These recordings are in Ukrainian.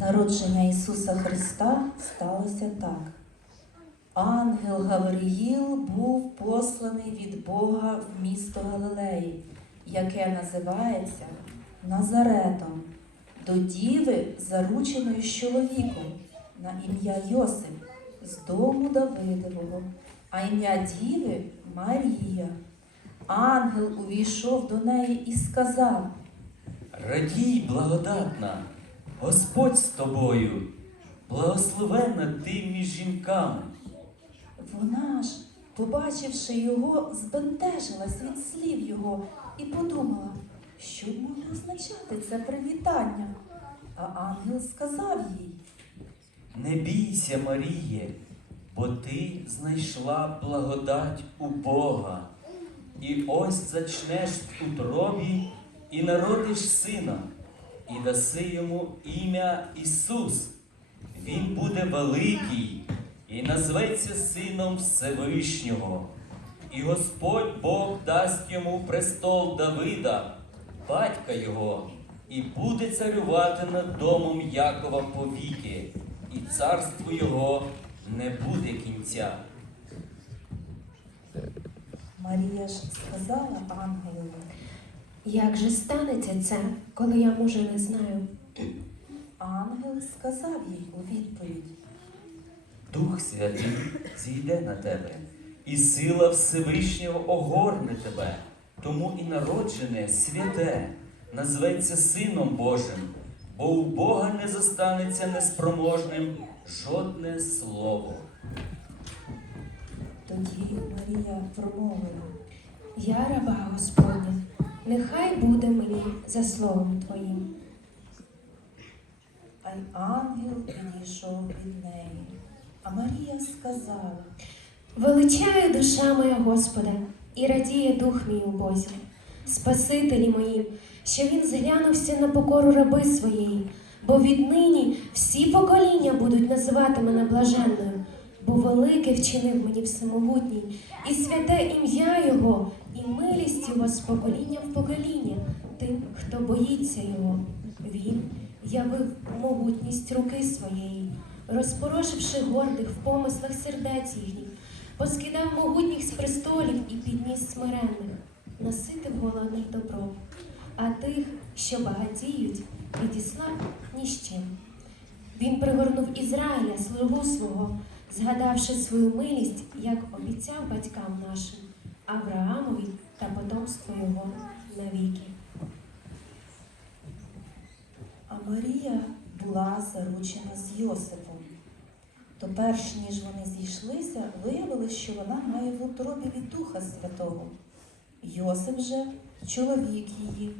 Народження Ісуса Христа сталося так. Ангел Гавриїл був посланий від Бога в місто Галилеї, яке називається Назаретом, до діви, зарученої з чоловіком на ім'я Йосип з дому Давидового, а ім'я діви Марія. Ангел увійшов до неї і сказав. Радій, благодатна, Господь з тобою, благословенна ти між жінками. Вона ж, побачивши його, збентежилась від слів його і подумала, що може означати це привітання. А ангел сказав їй, Не бійся, Маріє, бо ти знайшла благодать у Бога. І ось зачнеш в утробі і народиш сина, і даси йому ім'я Ісус. Він буде великий і назветься Сином Всевишнього. І Господь Бог дасть йому престол Давида, батька його, і буде царювати над домом Якова повіки, і царству його не буде кінця. Марія ж сказала ангелові, Як же станеться це, коли я мужа не знаю? ангел сказав їй у відповідь, Дух Святий зійде на тебе, і сила Всевишнього огорне тебе, тому і народжене святе, назветься Сином Божим, бо у Бога не зостанеться неспроможним жодне слово. тоді Марія промовила. Я раба Господня, нехай буде мені за словом Твоїм. А й ангел підійшов від неї. А Марія сказала, Величає душа моя Господа, і радіє дух мій у Бозі, Спасителі моїм, що він зглянувся на покору раби своєї, бо віднині всі покоління будуть називати мене блаженною, бо велике вчинив мені всемогутній, і святе ім'я Його, і милість Його з покоління в покоління, тим, хто боїться Його. Він явив могутність руки своєї, розпорошивши гордих в помислах сердець їхніх, поскидав могутніх з престолів і підніс смиренних, наситив голодних добром, а тих, що багатіють, відіслав ні з чим. Він пригорнув Ізраїля, слугу свого, згадавши свою милість, як обіцяв батькам нашим, Авраамові та потомству його навіки. а Марія була заручена з Йосипом. То перш ніж вони зійшлися, виявилось, що вона має в утробі від Духа Святого. Йосип же, чоловік її,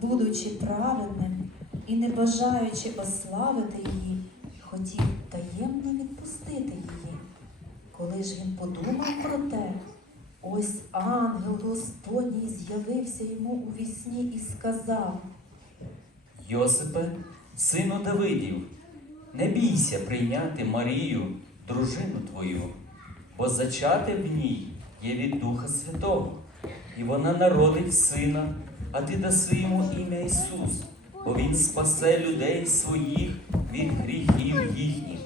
будучи праведним і не бажаючи ославити її, хотів таємно відпустити її. Коли ж він подумав про те, ось ангел Господній з'явився йому у вісні і сказав. Йосипе, сину Давидів, не бійся прийняти Марію, дружину твою, бо зачати в ній є від Духа Святого, і вона народить сина, а ти даси йому ім'я Ісус, бо Він спасе людей своїх від гріхів їхніх.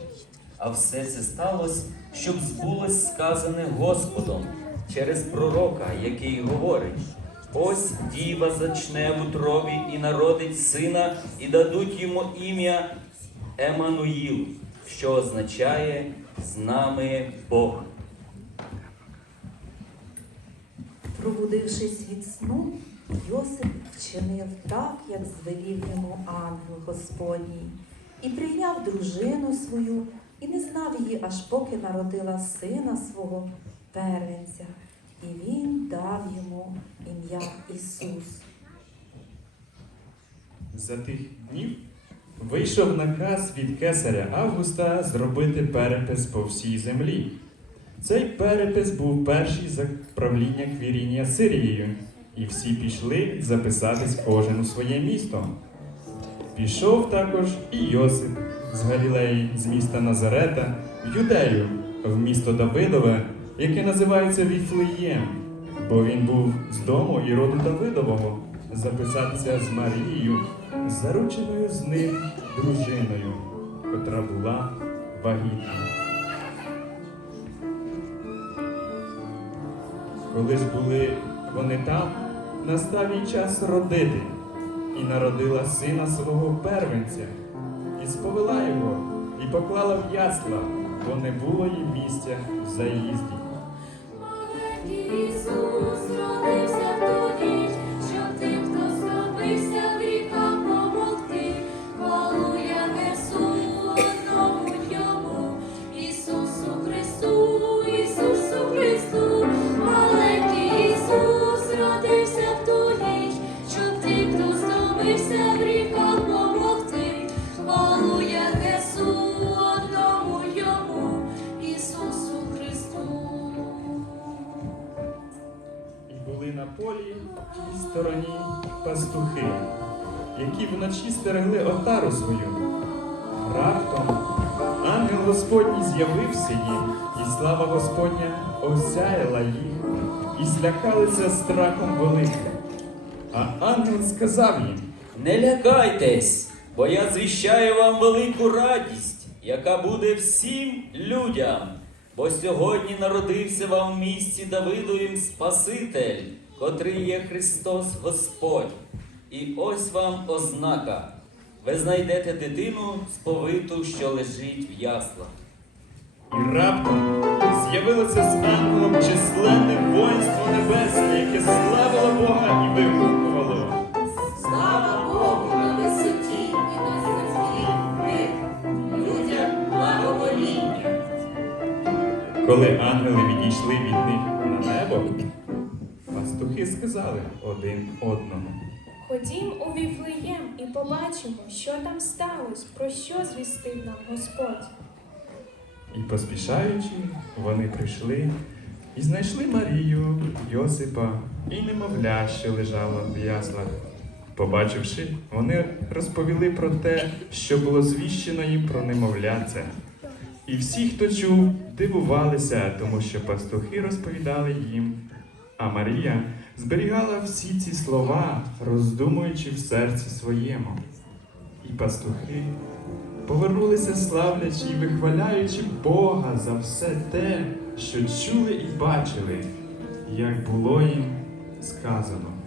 А все це сталося, щоб збулось сказане Господом через пророка, який говорить. Ось діва зачне в утробі і народить сина, і дадуть йому ім'я Еммануїл, що означає з нами Бог. Пробудившись від сну, Йосип вчинив так, як звелів йому ангел Господній, і прийняв дружину свою, і не знав її, аж поки народила сина свого первенця, і він дав йому ім'я Ісус. За тих днів вийшов наказ від кесаря Августа зробити перепис по всій землі. Цей перепис був перший за правління Квірінія Сирією, і всі пішли записатись кожен у своє місто. Пішов також і Йосип з Галілеї, з міста Назарета, в Юдею, в місто Давидове, яке називається Віфлеєм, бо він був з дому і роду Давидового, записатися з Марією, зарученою з ним дружиною. котра була вагітна. Коли ж були вони там, настав їй час родити, і народила сина свого первенця, сповела його, і поклала в ясла, бо не було їй місця в заїзді. Були на полі в стороні пастухи, які вночі стерегли отару свою. Раптом ангел Господній з'явився їм, і слава Господня осяяла їх, і злякалися страхом великим. А ангел сказав їм: Не лякайтесь, бо я звіщаю вам велику радість, яка буде всім людям. Бо сьогодні народився вам в місті Давидовім Спаситель, котрий є Христос Господь. І ось вам ознака. Ви знайдете дитину сповиту, що лежить в яслах. І раптом з'явилося з ангелом численне воїнство небесне, яке славило Бога і вигукувало. Коли ангели відійшли від них на небо, пастухи сказали один одному. Ходім у Віфлеєм і побачимо, що там сталося, про що звістив нам Господь. І поспішаючи, вони прийшли і знайшли Марію, Йосипа і немовля, що лежало в яслах. Побачивши, вони розповіли про те, що було звіщено їм про немовляце. І всі, хто чув, дивувалися, тому що пастухи розповідали їм. А Марія зберігала всі ці слова, роздумуючи в серці своєму. І пастухи повернулися славлячи і вихваляючи Бога за все те, що чули і бачили, як було їм сказано.